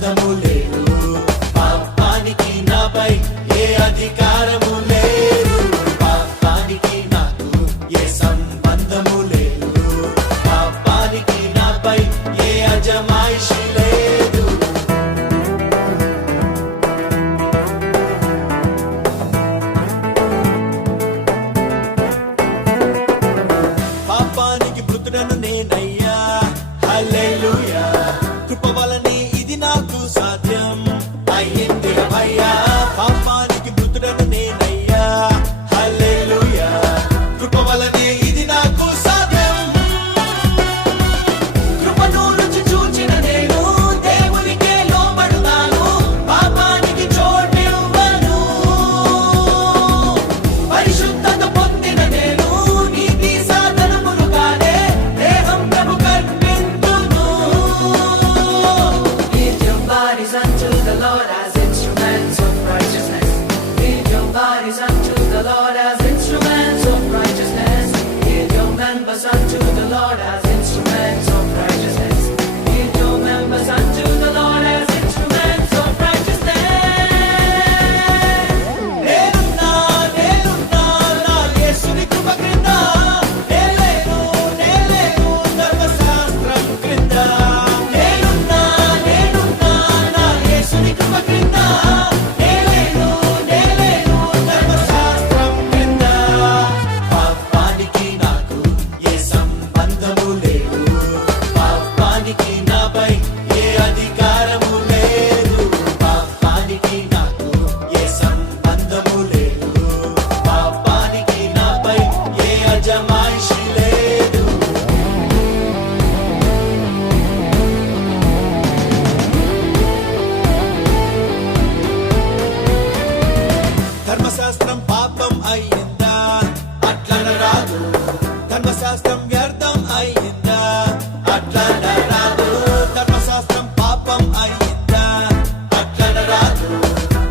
సంబంధము లేదు, పాపానికి నాపై ఏ అధికారము లేదు. పాపానికి నాకు ఏ సంబంధము లేదు, పాపానికి నాపై ఏ అజమాయిషి లేదు. పాపానికి మృతుడను నేనయ్యా, హల్లెలూయా. కృప వలనే ఇది నాకు సాధ్యం అయ్యింది అయ్యా. పాపానికి మృతుడను నేనయ్యా, హల్లెలూయా. కృప వలనే ఇది నాకు సాధ్యం. కృపను రుచి చూచిన నేను దేవునికే లోబడుతాను, పాపానికి చోటివ్వను. పరిశుద్ధత పొందిన నేను నీతి సాధనములుగానే దేహం ప్రభు కర్పింతును. Give your bodies unto the Lord as instruments of righteousness. Give your bodies unto the Lord as instruments of righteousness. Give your members unto the Lord as instruments of righteousness. Give your members unto the Lord as instruments of righteousness. నేనున్నా నా యేసుని కృప క్రింద, నేలేను ధర్మశాస్త్రం క్రింద. నేనున్నా నా యేసుని కృప క్రింద, నేలేను ధర్మశాస్త్రం క్రింద. పాపానికి నాకు ఏ సంబంధము లేదు, పాపానికి నాపై ఏ అధికారము లేదు. పాపానికి నాకు ఏ సంబంధము లేదు, పాపానికి నాపై ఏ అజమాయిషి లేదు. ధర్మశాస్త్రం పాపం అయ్యిందా, అట్లన రాదు. ధర్మశాస్త్రం వ్యర్థం అయ్యిందా, అట్లన రాదు. ధర్మశాస్త్రం పాపం అయ్యిందా, అట్లన రాదు.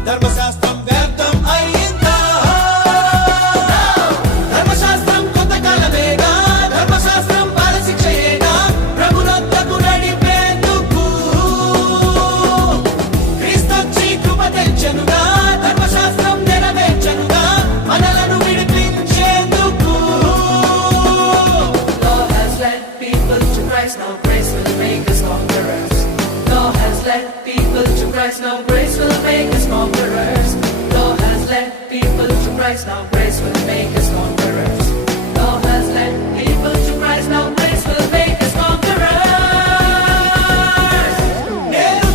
ధర్మశాస్త్రం వ్యర్థం అయ్యిందా. ధర్మశాస్త్రం కొంతకాలమేగా, ధర్మశాస్త్రం బాలశిక్షయేగా ప్రభునొద్దకు నడిపేందుకు. క్రీస్తొచ్చి కృప తెచ్చెనుగా, ధర్మశాస్త్రం నెరవేర్చెనుగా మనలను విడిపించేందుకు. Law has led people to Christ, now grace will make us conquerors. Law has led people to Christ, now grace will make us conquerors. Law has led people to Christ, now grace will make us conquerors.